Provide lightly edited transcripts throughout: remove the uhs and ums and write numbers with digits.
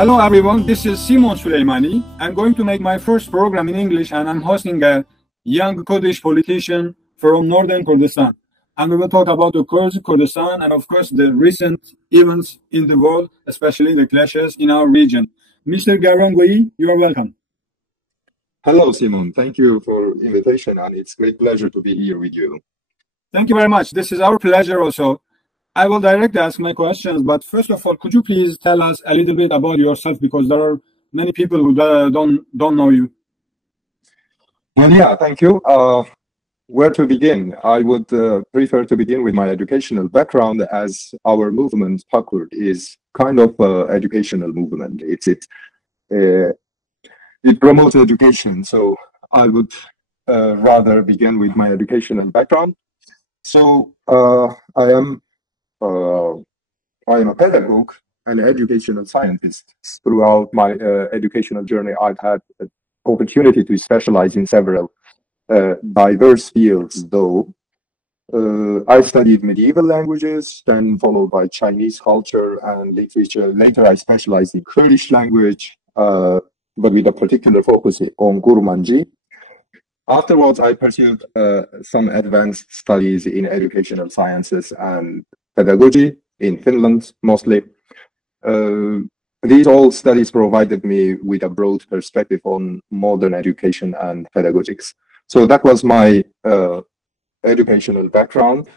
Hello everyone, this is Suleymani. I'm going to make my first program in English and I'm hosting a young Kurdish politician from northern Kurdistan. And we will talk about the Kurds, Kurdistan, and of course the recent events in the world, especially the clashes in our region. Mr. Gewran Goyi, you are welcome. Hello, Simon. Thank you for the invitation, and it's a great pleasure to be here with you. Thank you very much. This is our pleasure also. I will directly ask my questions, but first of all, could you please tell us a little bit about yourself, because there are many people who don't know you. Well, yeah, thank you. Where to begin? I would prefer to begin with my educational background, as our movement, PAKURD, is kind of an educational movement. It promotes education, so I would rather begin with my educational background. So I am a pedagogue and educational scientist. Throughout my educational journey, I've had an opportunity to specialize in several diverse fields, though. I studied medieval languages, then followed by Chinese culture and literature. Later, I specialized in Kurdish language, but with a particular focus on Kurmanji. Afterwards, I pursued some advanced studies in educational sciences and pedagogy in Finland, mostly. These all studies provided me with a broad perspective on modern education and pedagogics. So that was my educational background.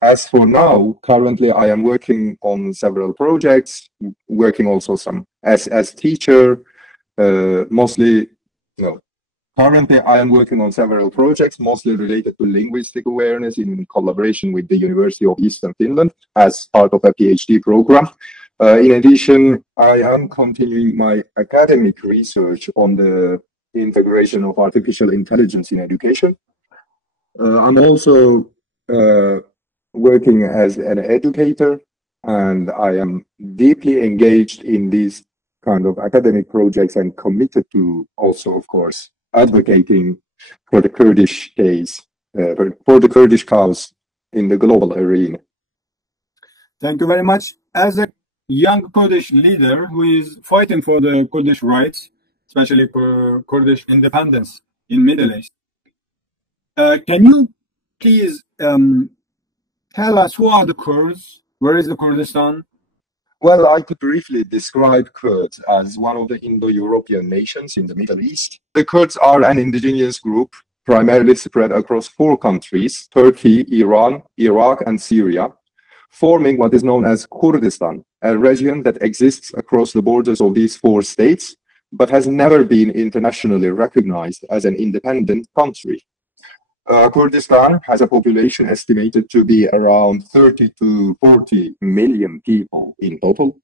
As for now, currently I am working on several projects, working also some as teacher, mostly, currently I am working on several projects, mostly related to linguistic awareness in collaboration with the University of Eastern Finland as part of a PhD program. In addition, I am continuing my academic research on the integration of artificial intelligence in education. I'm also working as an educator, and I am deeply engaged in these kind of academic projects and committed to also, of course, advocating for the Kurdish case, for the Kurdish cause in the global arena. Thank you very much. As a young Kurdish leader who is fighting for the Kurdish rights, especially for Kurdish independence in Middle East, can you please tell us who are the Kurds? Where is the Kurdistan? Well, I could briefly describe Kurds as one of the Indo-European nations in the Middle East. The Kurds are an indigenous group primarily spread across 4 countries: Turkey, Iran, Iraq, and Syria, forming what is known as Kurdistan, a region that exists across the borders of these 4 states, but has never been internationally recognized as an independent country. Kurdistan has a population estimated to be around 30 to 40 million people in total.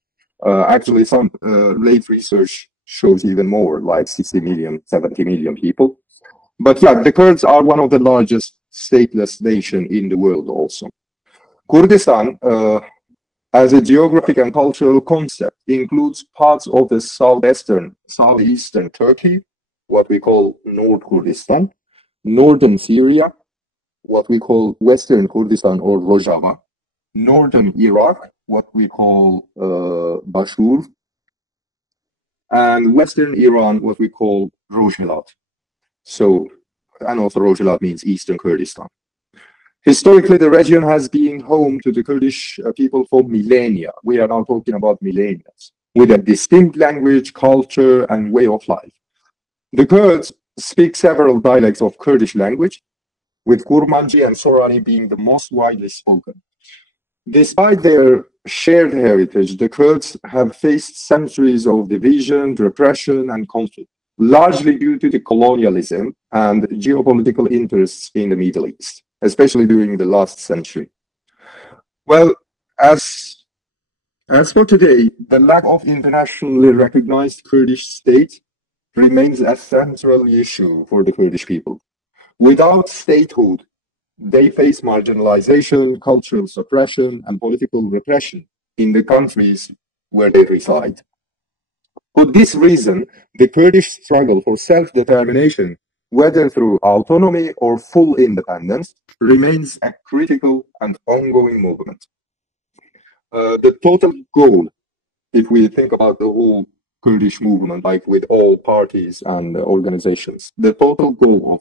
Actually, some late research shows even more, like 60 million, 70 million people. But yeah, the Kurds are one of the largest stateless nations in the world also. Kurdistan, as a geographic and cultural concept, includes parts of the southeastern Turkey, what we call North Kurdistan, northern Syria, what we call Western Kurdistan or Rojava, northern Iraq, what we call Bashur, and western Iran, what we call Rojhelat. So, and also Rojhelat means Eastern Kurdistan. Historically, the region has been home to the Kurdish people for millennia. We are now talking about millennia, with a distinct language, culture, and way of life. The Kurds speak several dialects of Kurdish language, with Kurmanji and Sorani being the most widely spoken. Despite their shared heritage, the Kurds have faced centuries of division, repression, and conflict, largely due to the colonialism and geopolitical interests in the Middle East, especially during the last century. Well, as for today, the lack of internationally recognized Kurdish state remains a central issue for the Kurdish people. Without statehood, they face marginalization, cultural suppression, and political repression in the countries where they reside. For this reason, the Kurdish struggle for self-determination, whether through autonomy or full independence, remains a critical and ongoing movement. The total goal, if we think about the whole Kurdish movement, like with all parties and organizations. The total goal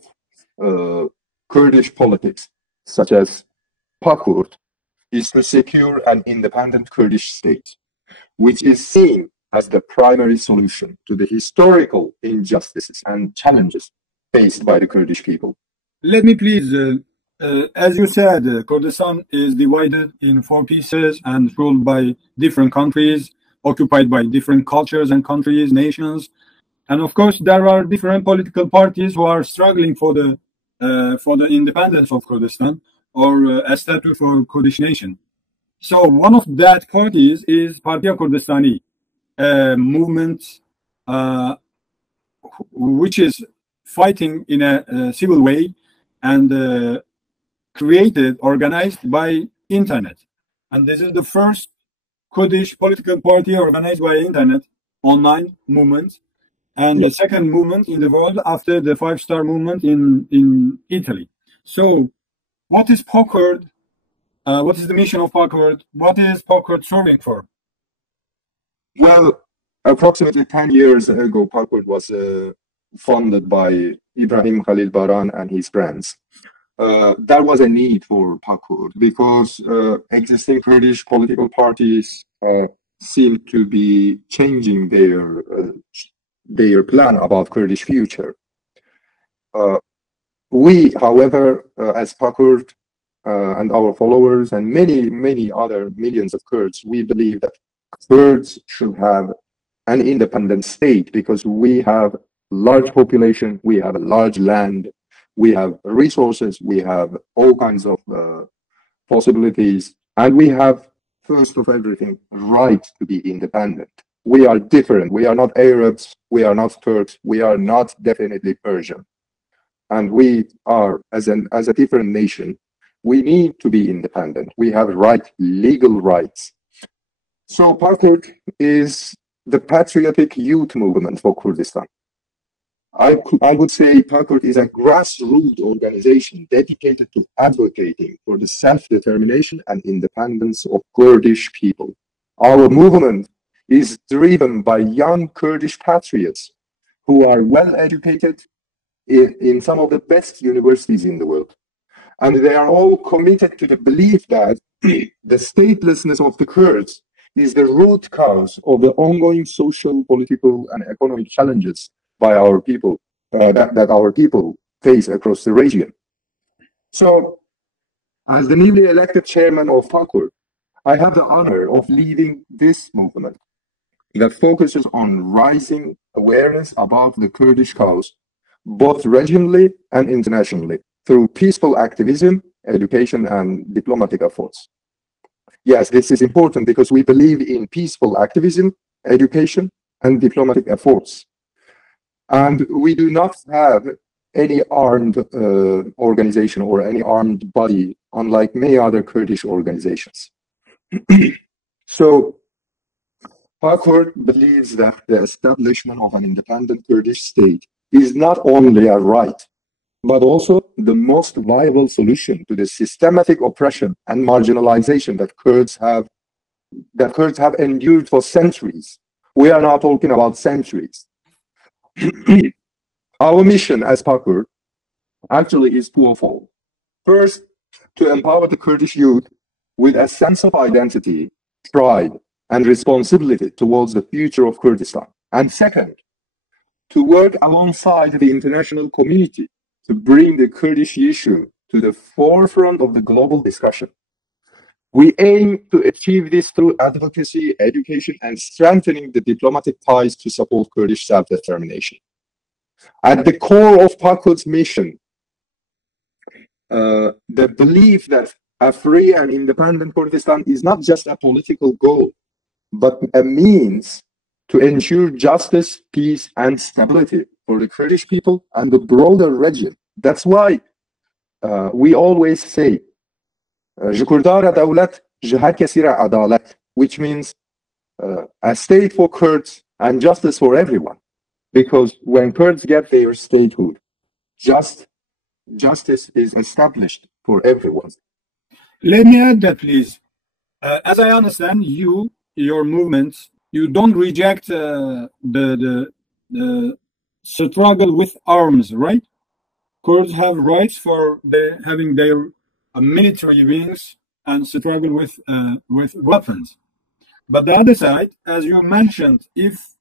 of Kurdish politics, such as PAKURD, is to secure an independent Kurdish state, which is seen as the primary solution to the historical injustices and challenges faced by the Kurdish people. Let me please, as you said, Kurdistan is divided in 4 pieces and ruled by different countries, occupied by different cultures and countries, nations. And of course, there are different political parties who are struggling for the independence of Kurdistan or a status for Kurdish nation. So one of that parties is Partiya Kurdistani, a movement which is fighting in a civil way and created, organized by internet. And this is the first Kurdish political party organized by internet, online movement, and the second movement in the world after the Five-Star Movement in Italy. So what is PAKURD? What is the mission of PAKURD? What is PAKURD serving for? Well, approximately 10 years ago, PAKURD was funded by Ibrahim Khalil Baran and his friends. There was a need for PAKURD because existing Kurdish political parties seem to be changing their plan about Kurdish future. We, however, as PAKURD and our followers and many other millions of Kurds, we believe that Kurds should have an independent state because we have large population, we have a large land, we have resources, we have all kinds of possibilities, and we have, first of everything, right to be independent. We are different. We are not Arabs, we are not Turks, we are not definitely Persian. And we are, as a different nation, we need to be independent. We have legal rights. So PAKURD is the patriotic youth movement for Kurdistan. I would say PAKURD is a grassroots organization dedicated to advocating for the self-determination and independence of Kurdish people. Our movement is driven by young Kurdish patriots who are well educated in some of the best universities in the world. And they are all committed to the belief that the statelessness of the Kurds is the root cause of the ongoing social, political, and economic challenges by our people, that our people face across the region. So, as the newly elected chairman of PAKURD, I have the honor of leading this movement that focuses on raising awareness about the Kurdish cause, both regionally and internationally, through peaceful activism, education, and diplomatic efforts. Yes, this is important because we believe in peaceful activism, education, and diplomatic efforts. And we do not have any armed organization or any armed body, unlike many other Kurdish organizations. So, PAKURD believes that the establishment of an independent Kurdish state is not only a right, but also the most viable solution to the systematic oppression and marginalization that Kurds have endured for centuries. We are not talking about centuries. Our mission as PAKURD actually is twofold. First, to empower the Kurdish youth with a sense of identity, pride, and responsibility towards the future of Kurdistan. And second, to work alongside the international community to bring the Kurdish issue to the forefront of the global discussion. We aim to achieve this through advocacy, education, and strengthening the diplomatic ties to support Kurdish self-determination. At the core of PAKURD's mission, the belief that a free and independent Kurdistan is not just a political goal, but a means to ensure justice, peace, and stability for the Kurdish people and the broader region. That's why we always say, "Jukurdara dawlat, jihad kasira adalat," which means a state for Kurds and justice for everyone. Because when Kurds get their statehood, justice is established for everyone. Let me add that, please. As I understand, your movement you don't reject the struggle with arms, right? Kurds have rights for having their military wings and struggle with weapons. But the other side, as you mentioned, if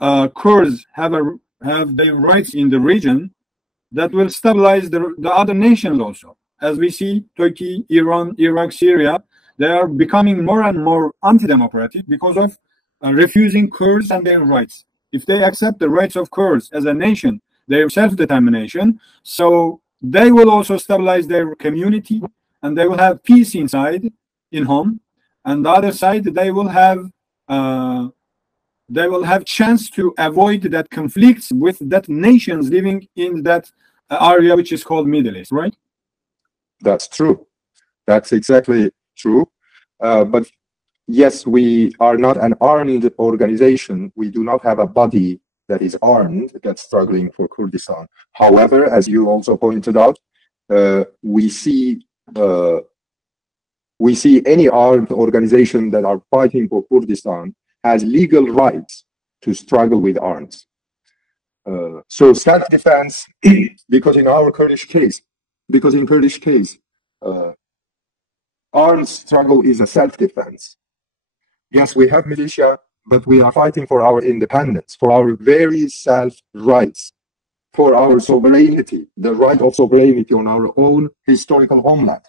Kurds have their rights in the region, that will stabilize the other nations also. As we see, Turkey, Iran, Iraq, Syria, they are becoming more and more anti-democratic because of refusing Kurds and their rights. If they accept the rights of Kurds as a nation, their self-determination, so they will also stabilize their community and they will have peace inside, in home. And the other side, they will have chance to avoid that conflicts with that nations living in that area which is called Middle East, right? That's true. That's exactly true. But yes, we are not an armed organization. We do not have a body that is armed that's struggling for Kurdistan. However, as you also pointed out, we see any armed organization that are fighting for Kurdistan has legal rights to struggle with arms. So self-defense, because in Kurdish case, armed struggle is a self-defense. Yes, we have militia, but we are fighting for our independence, for our very self-rights, for our sovereignty, the right of sovereignty on our own historical homeland.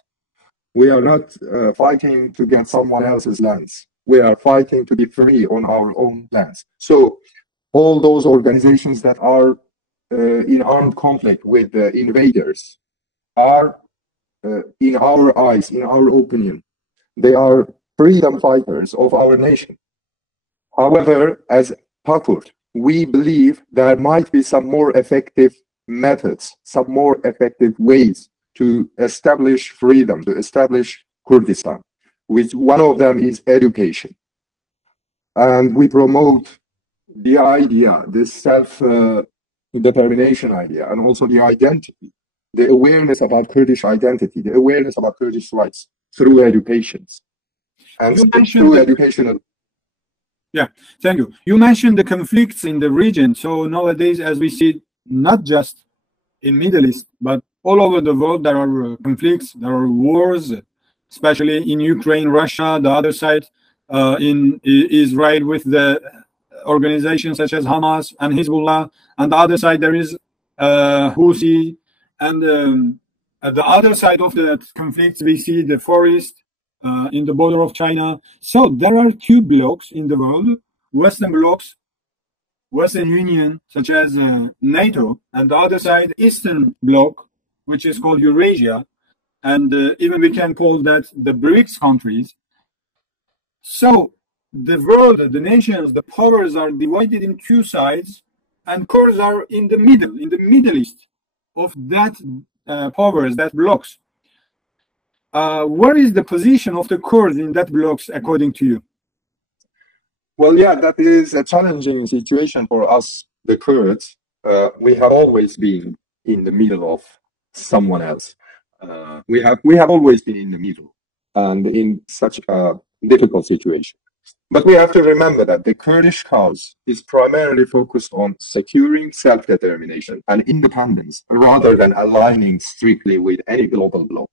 We are not fighting to get someone else's lands. We are fighting to be free on our own lands. So all those organizations that are in armed conflict with invaders are, in our eyes, in our opinion, they are freedom fighters of our nation. However, as PAKURD, we believe there might be some more effective methods, some more effective ways to establish freedom, to establish Kurdistan, which one of them is education. And we promote the idea, this self-determination idea, and also the identity, the awareness about Kurdish identity, the awareness about Kurdish rights through education. And through educational. Yeah, thank you. You mentioned the conflicts in the region. So nowadays, as we see, not just in Middle East, but all over the world, there are conflicts, there are wars, especially in Ukraine, Russia, the other side in Israel with the organizations such as Hamas and Hezbollah, and the other side there is Houthi, and at the other side of the conflicts we see the forest in the border of China. So there are two blocks in the world, Western blocks, Western Union, such as NATO, and the other side, Eastern bloc, which is called Eurasia, and even we can call that the BRICS countries. So the world, the nations, the powers are divided in two sides, and Kurds are in the Middle East of that powers, that blocks. Where is the position of the Kurds in that blocks, according to you? Well, yeah, that is a challenging situation for us, the Kurds. We have always been in the middle of someone else. We have always been in the middle and in such a difficult situation. But we have to remember that the Kurdish cause is primarily focused on securing self-determination and independence rather than aligning strictly with any global bloc.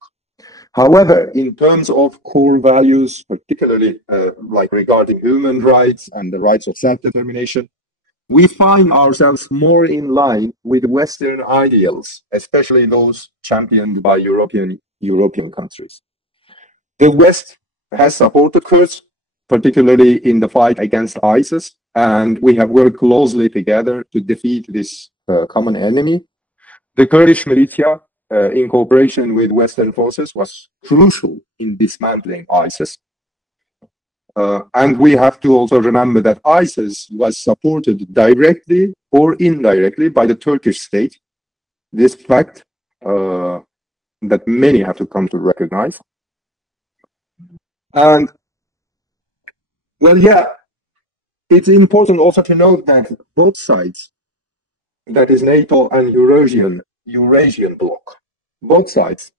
However, in terms of core values, particularly like regarding human rights and the rights of self-determination, we find ourselves more in line with Western ideals, especially those championed by European countries. The West has supported Kurds, particularly in the fight against ISIS, and we have worked closely together to defeat this common enemy. The Kurdish militia, in cooperation with Western forces, was crucial in dismantling ISIS. And we have to also remember that ISIS was supported directly or indirectly by the Turkish state. This fact that many have to come to recognize. And, well, yeah, it's important also to note that both sides, that is NATO and Eurasian bloc, both sides,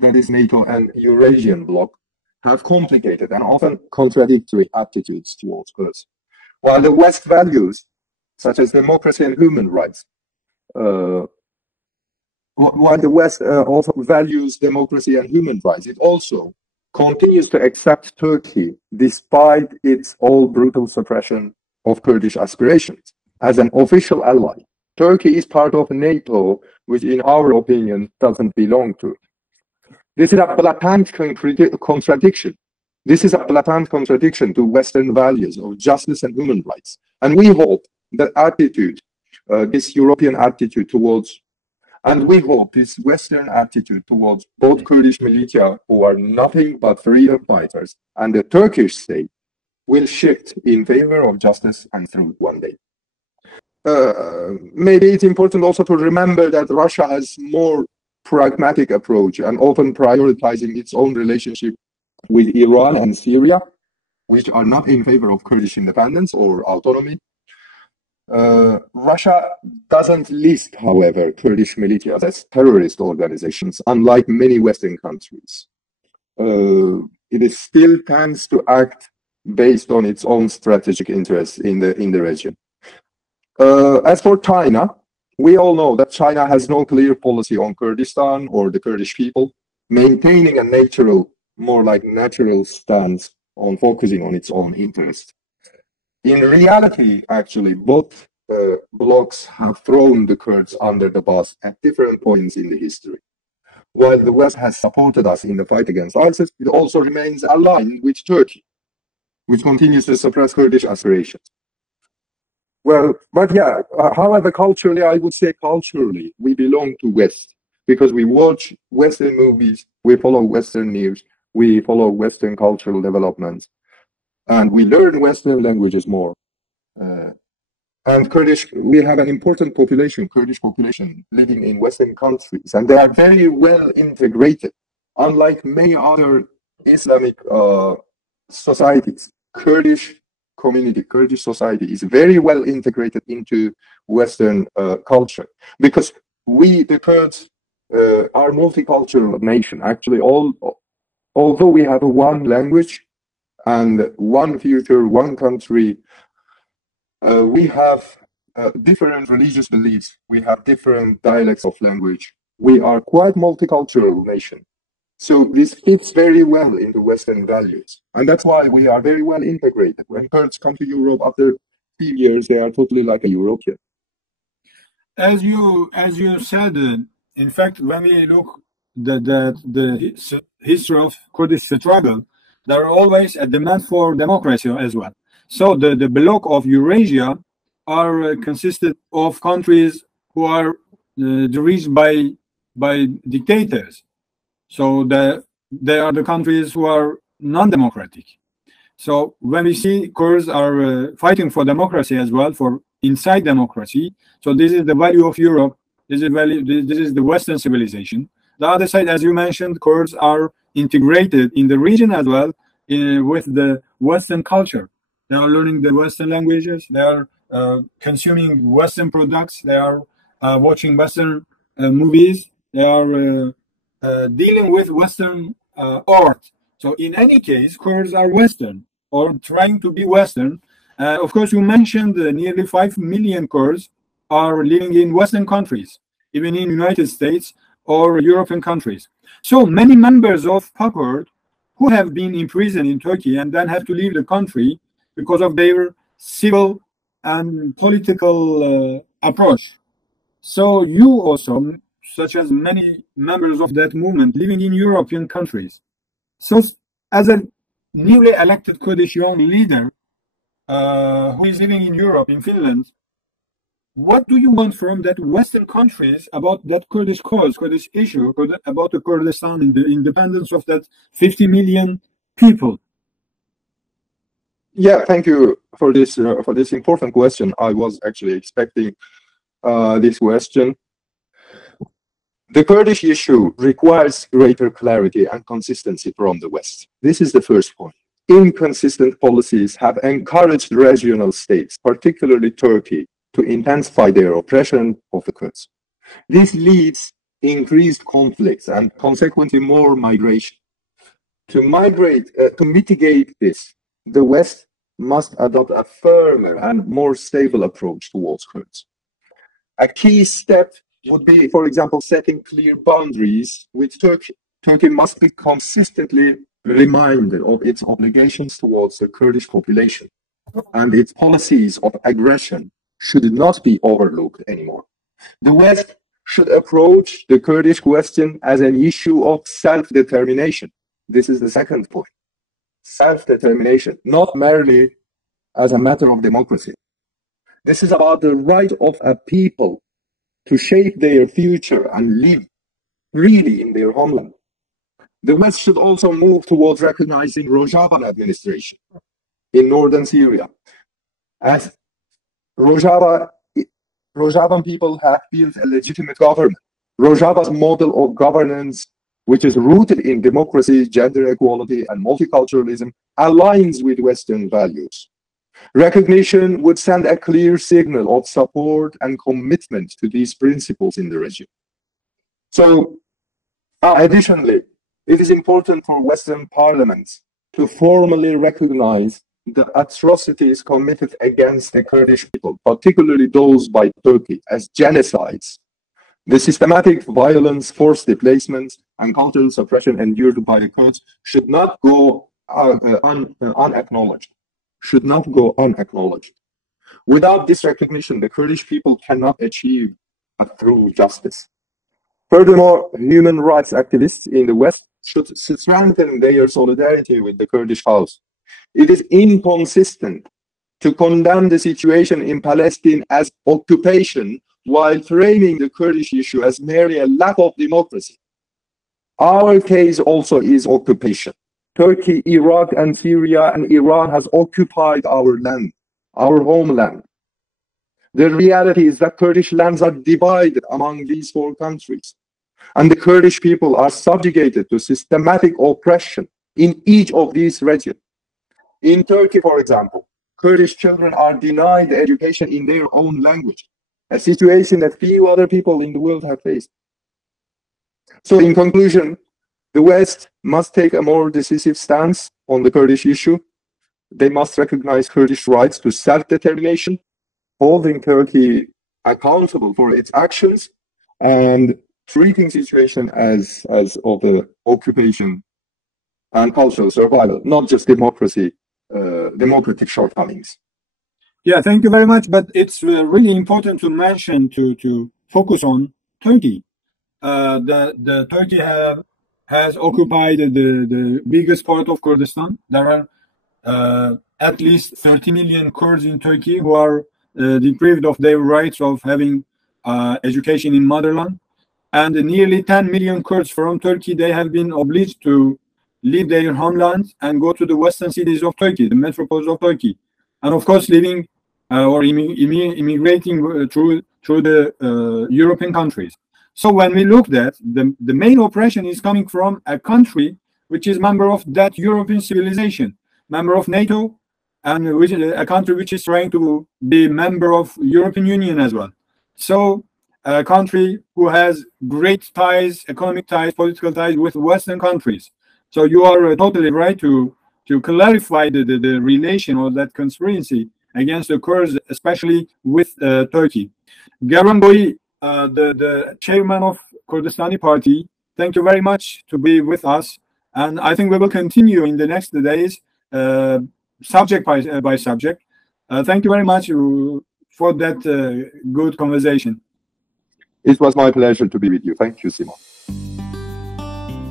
that is NATO and Eurasian bloc, have complicated and often contradictory attitudes towards Kurds. While the West values, such as democracy and human rights, uh, while the West also values democracy and human rights, it also continues to accept Turkey despite its all brutal suppression of Kurdish aspirations as an official ally. Turkey is part of NATO, which in our opinion doesn't belong to. This is a blatant contradiction. This is a blatant contradiction to Western values of justice and human rights. And we hope that attitude, this European attitude towards, and we hope this Western attitude towards both Kurdish militia, who are nothing but freedom fighters, and the Turkish state will shift in favor of justice and truth one day. Maybe it's important also to remember that Russia has more pragmatic approach and often prioritizing its own relationship with Iran and Syria, which are not in favor of Kurdish independence or autonomy. Russia doesn't list, however, Kurdish militias as terrorist organizations, unlike many Western countries. It still tends to act based on its own strategic interests in the region. As for China, we all know that China has no clear policy on Kurdistan or the Kurdish people, maintaining a natural, more like natural stance on focusing on its own interests. In reality, actually, both blocs have thrown the Kurds under the bus at different points in the history. While the West has supported us in the fight against ISIS, it also remains aligned with Turkey, which continues to suppress Kurdish aspirations. Well, but yeah, however, culturally, I would say culturally, we belong to West because we watch Western movies, we follow Western news, we follow Western cultural developments, and we learn Western languages more. And Kurdish, we have an important population, Kurdish population, living in Western countries, and they are very well integrated. Unlike many other Islamic societies, Kurdish community, Kurdish society is very well integrated into Western culture because we, the Kurds, are multicultural nation. Actually, although we have one language and one future, one country, we have different religious beliefs. We have different dialects of language. We are quite multicultural nation. So this fits very well into Western values. And that's why we are very well integrated. When Kurds come to Europe after a few years, they are totally like a European. As you said, in fact, when we look the history of Kurdish struggle, there are always a demand for democracy as well. So the bloc of Eurasia are consisted of countries who are diriged by dictators. So they are the countries who are non-democratic. So when we see Kurds are fighting for democracy as well, for inside democracy, so this is the value of Europe. This is the Western civilization. The other side, as you mentioned, Kurds are integrated in the region as well with the Western culture. They are learning the Western languages. They are consuming Western products. They are watching Western movies. They are dealing with Western art. So in any case, Kurds are Western or trying to be Western. Of course, you mentioned nearly 5 million Kurds are living in Western countries, even in United States or European countries. So many members of PAKURD who have been imprisoned in Turkey and then have to leave the country because of their civil and political approach. So you also, such as many members of that movement living in European countries. So as a newly elected Kurdish young leader who is living in Europe, in Finland, what do you want from that Western countries about that Kurdish cause, Kurdish issue, about the Kurdistan and the independence of that 50 million people? Yeah, thank you for this important question. I was actually expecting this question. The Kurdish issue requires greater clarity and consistency from the West. This is the first point. Inconsistent policies have encouraged regional states, particularly Turkey, to intensify their oppression of the Kurds. This leads increased conflicts and consequently more migration. To mitigate this, the West must adopt a firmer and more stable approach towards Kurds. A key step would be, for example, setting clear boundaries with Turkey. Turkey must be consistently reminded of its obligations towards the Kurdish population, and its policies of aggression should not be overlooked anymore. The West should approach the Kurdish question as an issue of self-determination. This is the second point. Self-determination, not merely as a matter of democracy. This is about the right of a people to shape their future and live freely in their homeland. The West should also move towards recognizing Rojavan administration in northern Syria, as Rojavan people have built a legitimate government. Rojava's model of governance, which is rooted in democracy, gender equality, and multiculturalism, aligns with Western values. Recognition would send a clear signal of support and commitment to these principles in the region. So, additionally, it is important for Western parliaments to formally recognize the atrocities committed against the Kurdish people, particularly those by Turkey, as genocides. The systematic violence, forced displacements, and cultural suppression endured by the Kurds should not go unacknowledged. Should not go unacknowledged. Without this recognition, the Kurdish people cannot achieve a true justice. Furthermore, human rights activists in the West should strengthen their solidarity with the Kurdish cause. It is inconsistent to condemn the situation in Palestine as occupation while framing the Kurdish issue as merely a lack of democracy. Our case also is occupation. Turkey, Iraq, and Syria and Iran has occupied our land, our homeland. The reality is that Kurdish lands are divided among these four countries, and the Kurdish people are subjugated to systematic oppression in each of these regions. In Turkey, for example, Kurdish children are denied education in their own language, a situation that few other people in the world have faced. So in conclusion, the West must take a more decisive stance on the Kurdish issue. They must recognize Kurdish rights to self-determination, holding Turkey accountable for its actions, and treating situation as of the occupation and cultural survival, not just democratic shortcomings. Yeah, thank you very much. But it's really important to mention, to focus on Turkey. The Turkey has occupied the biggest part of Kurdistan. There are at least 30 million Kurds in Turkey who are deprived of their rights of having education in motherland. And nearly 10 million Kurds from Turkey, they have been obliged to leave their homeland and go to the western cities of Turkey, the metropolis of Turkey. And of course, living or immigrating through the European countries. So when we look at the main oppression is coming from a country which is member of that European civilization, member of NATO, and which is a country which is trying to be member of European Union as well. So a country who has great ties, economic ties, political ties with Western countries. So you are totally right to clarify the relation or that conspiracy against the Kurds, especially with Turkey. Gewran Goyi, the chairman of Kurdistani Party, thank you very much to be with us. And I think we will continue in the next days, subject by subject. Thank you very much for that good conversation. It was my pleasure to be with you. Thank you, Simon.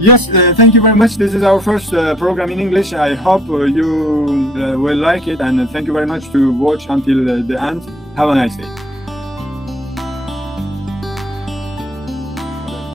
Yes, thank you very much. This is our first program in English. I hope you will like it, and thank you very much to watch until the end. Have a nice day.